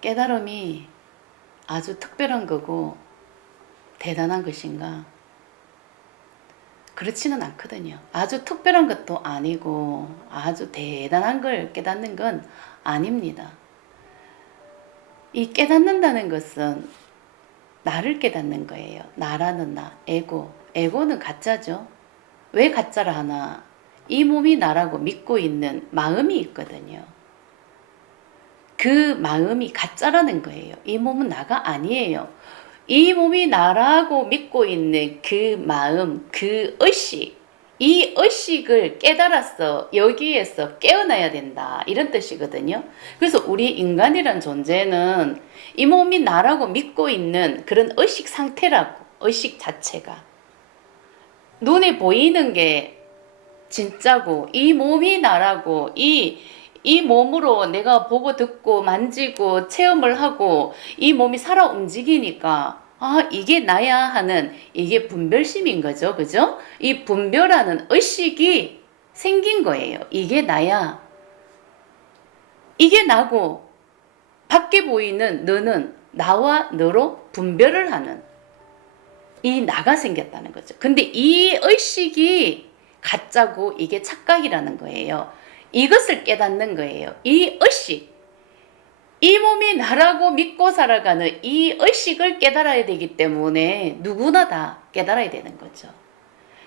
깨달음이 아주 특별한 거고 대단한 것인가? 그렇지는 않거든요. 아주 특별한 것도 아니고 아주 대단한 걸 깨닫는 건 아닙니다. 이 깨닫는다는 것은 나를 깨닫는 거예요. 나라는 나, 에고. 에고는 가짜죠. 왜 가짜라 하나? 이 몸이 나라고 믿고 있는 마음이 있거든요. 그 마음이 가짜라는 거예요. 이 몸은 나가 아니에요. 이 몸이 나라고 믿고 있는 그 마음, 그 의식, 이 의식을 깨달아서 여기에서 깨어나야 된다. 이런 뜻이거든요. 그래서 우리 인간이란 존재는 이 몸이 나라고 믿고 있는 그런 의식 상태라고, 의식 자체가. 눈에 보이는 게 진짜고, 이 몸이 나라고, 이 몸으로 내가 보고 듣고 만지고 체험을 하고 이 몸이 살아 움직이니까 아, 이게 나야 하는 이게 분별심인 거죠. 그죠? 이 분별하는 의식이 생긴 거예요. 이게 나야. 이게 나고 밖에 보이는 너는 나와 너로 분별을 하는 이 나가 생겼다는 거죠. 근데 이 의식이 가짜고 이게 착각이라는 거예요. 이것을 깨닫는 거예요. 이 의식, 이 몸이 나라고 믿고 살아가는 이 의식을 깨달아야 되기 때문에 누구나 다 깨달아야 되는 거죠.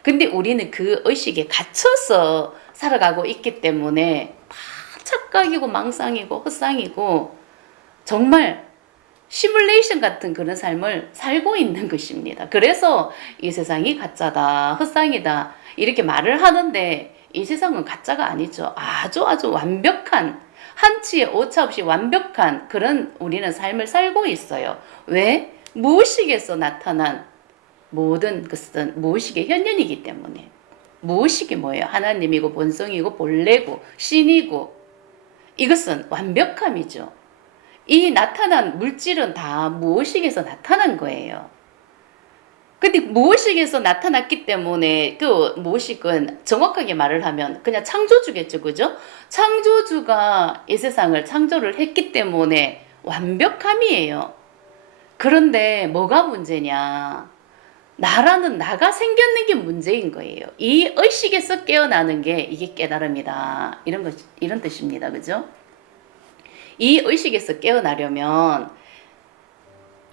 근데 우리는 그 의식에 갇혀서 살아가고 있기 때문에 다 착각이고 망상이고 헛상이고 정말 시뮬레이션 같은 그런 삶을 살고 있는 것입니다. 그래서 이 세상이 가짜다, 헛상이다 이렇게 말을 하는데 이 세상은 가짜가 아니죠. 아주 완벽한 한치의 오차 없이 완벽한 그런 우리는 삶을 살고 있어요. 왜? 무의식에서 나타난 모든 것은 무의식의 현현이기 때문에. 무의식이 뭐예요? 하나님이고 본성이고 본래고 신이고 이것은 완벽함이죠. 이 나타난 물질은 다 무의식에서 나타난 거예요. 근데 무의식에서 나타났기 때문에 그 무의식은 정확하게 말을 하면 그냥 창조주겠죠. 그죠? 창조주가 이 세상을 창조를 했기 때문에 완벽함이에요. 그런데 뭐가 문제냐? 나라는 나가 생겼는 게 문제인 거예요. 이 의식에서 깨어나는 게 이게 깨달음이다. 이런 뜻입니다. 그죠? 이 의식에서 깨어나려면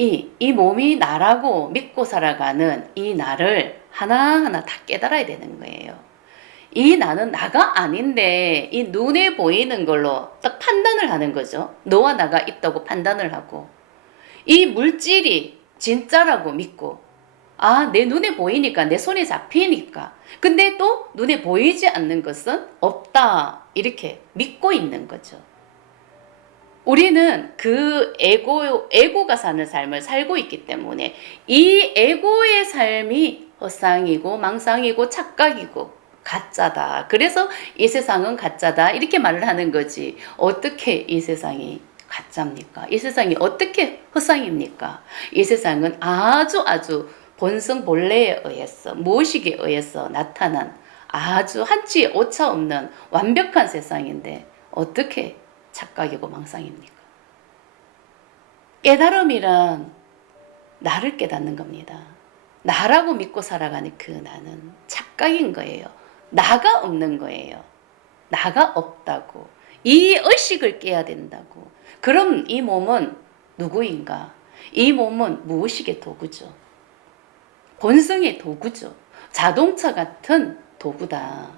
이 몸이 나라고 믿고 살아가는 이 나를 하나하나 다 깨달아야 되는 거예요. 이 나는 나가 아닌데 이 눈에 보이는 걸로 딱 판단을 하는 거죠. 너와 나가 있다고 판단을 하고 이 물질이 진짜라고 믿고 아, 내 눈에 보이니까 내 손에 잡히니까 근데 또 눈에 보이지 않는 것은 없다 이렇게 믿고 있는 거죠. 우리는 그 에고가 사는 삶을 살고 있기 때문에 이 에고의 삶이 헛상이고 망상이고 착각이고 가짜다. 그래서 이 세상은 가짜다. 이렇게 말을 하는 거지. 어떻게 이 세상이 가짜입니까? 이 세상이 어떻게 헛상입니까? 이 세상은 아주 본성 본래에 의해서 무의식에 의해서 나타난 아주 한치의 오차 없는 완벽한 세상인데 어떻게 착각이고 망상입니까? 깨달음이란 나를 깨닫는 겁니다. 나라고 믿고 살아가는 그 나는 착각인 거예요. 나가 없는 거예요. 나가 없다고. 이 의식을 깨야 된다고. 그럼 이 몸은 누구인가? 이 몸은 무의식의 도구죠. 본성의 도구죠. 자동차 같은 도구다.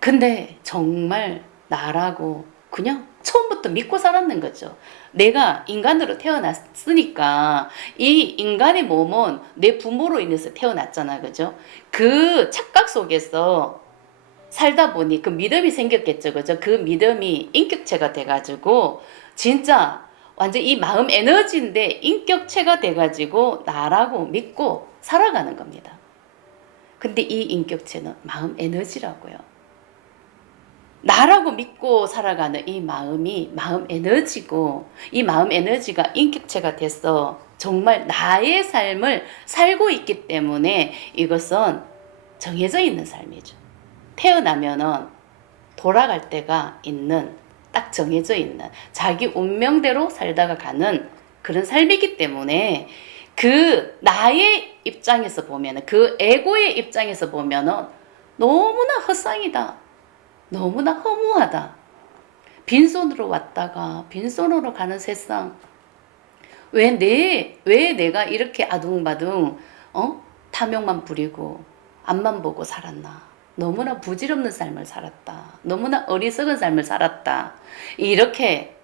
근데 정말 나라고 그냥 처음부터 믿고 살았는 거죠. 내가 인간으로 태어났으니까 이 인간의 몸은 내 부모로 인해서 태어났잖아. 그죠? 그 착각 속에서 살다 보니 그 믿음이 생겼겠죠. 그죠? 그 믿음이 인격체가 돼가지고 진짜 완전 이 마음 에너지인데 인격체가 돼가지고 나라고 믿고 살아가는 겁니다. 근데 이 인격체는 마음 에너지라고요. 나라고 믿고 살아가는 이 마음이 마음 에너지고 이 마음 에너지가 인격체가 돼서 정말 나의 삶을 살고 있기 때문에 이것은 정해져 있는 삶이죠. 태어나면은 돌아갈 때가 있는 딱 정해져 있는 자기 운명대로 살다가 가는 그런 삶이기 때문에 그 나의 입장에서 보면은 그 에고의 입장에서 보면은 너무나 헛상이다. 너무나 허무하다. 빈손으로 왔다가 빈손으로 가는 세상. 왜 내가 이렇게 아둥바둥 탐욕만 부리고 앞만 보고 살았나. 너무나 부질없는 삶을 살았다. 너무나 어리석은 삶을 살았다. 이렇게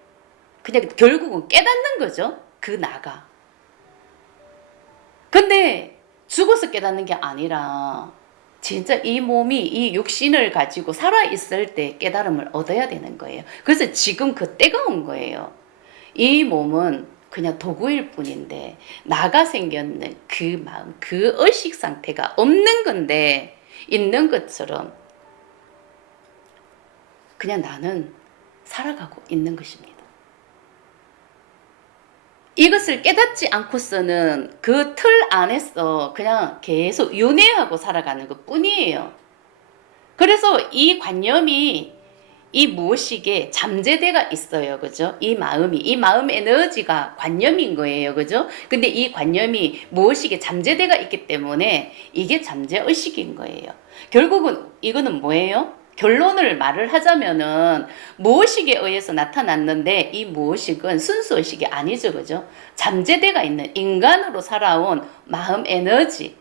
그냥 결국은 깨닫는 거죠. 그 나가. 근데 죽어서 깨닫는 게 아니라 진짜 이 몸이 이 육신을 가지고 살아있을 때 깨달음을 얻어야 되는 거예요. 그래서 지금 그 때가 온 거예요. 이 몸은 그냥 도구일 뿐인데 나가 생겼는 그 마음, 그 의식 상태가 없는 건데 있는 것처럼 그냥 나는 살아가고 있는 것입니다. 이것을 깨닫지 않고서는 그 틀 안에서 그냥 계속 윤회하고 살아가는 것 뿐이에요. 그래서 이 관념이 이 무의식에 잠재대가 있어요. 그죠? 이 마음 에너지가 관념인 거예요. 그죠? 근데 이 관념이 무의식에 잠재대가 있기 때문에 이게 잠재의식인 거예요. 결국은 이거는 뭐예요? 결론을 말을 하자면은 무의식에 의해서 나타났는데 이 무의식은 순수의식이 아니죠. 그죠? 잠재대가 있는 인간으로 살아온 마음 에너지,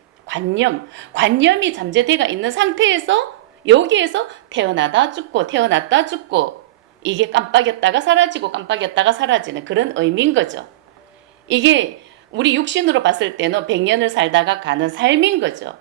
관념이 잠재대가 있는 상태에서 여기에서 태어나다 죽고 태어났다 죽고 이게 깜빡였다가 사라지고 깜빡였다가 사라지는 그런 의미인 거죠. 이게 우리 육신으로 봤을 때는 100년을 살다가 가는 삶인 거죠.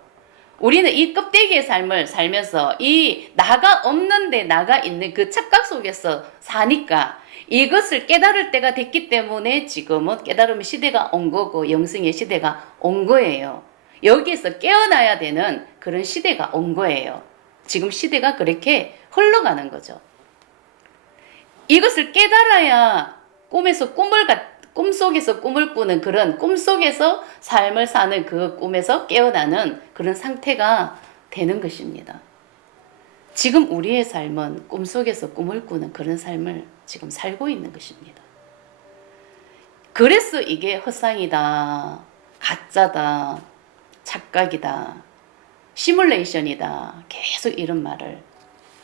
우리는 이 껍데기의 삶을 살면서 이 나가 없는데 나가 있는 그 착각 속에서 사니까 이것을 깨달을 때가 됐기 때문에 지금은 깨달음의 시대가 온 거고 영성의 시대가 온 거예요. 여기에서 깨어나야 되는 그런 시대가 온 거예요. 지금 시대가 그렇게 흘러가는 거죠. 이것을 깨달아야 꿈속에서 꿈을 꾸는 그런 꿈속에서 삶을 사는 그 꿈에서 깨어나는 그런 상태가 되는 것입니다. 지금 우리의 삶은 꿈속에서 꿈을 꾸는 그런 삶을 지금 살고 있는 것입니다. 그래서 이게 헛상이다, 가짜다, 착각이다, 시뮬레이션이다. 계속 이런 말을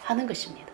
하는 것입니다.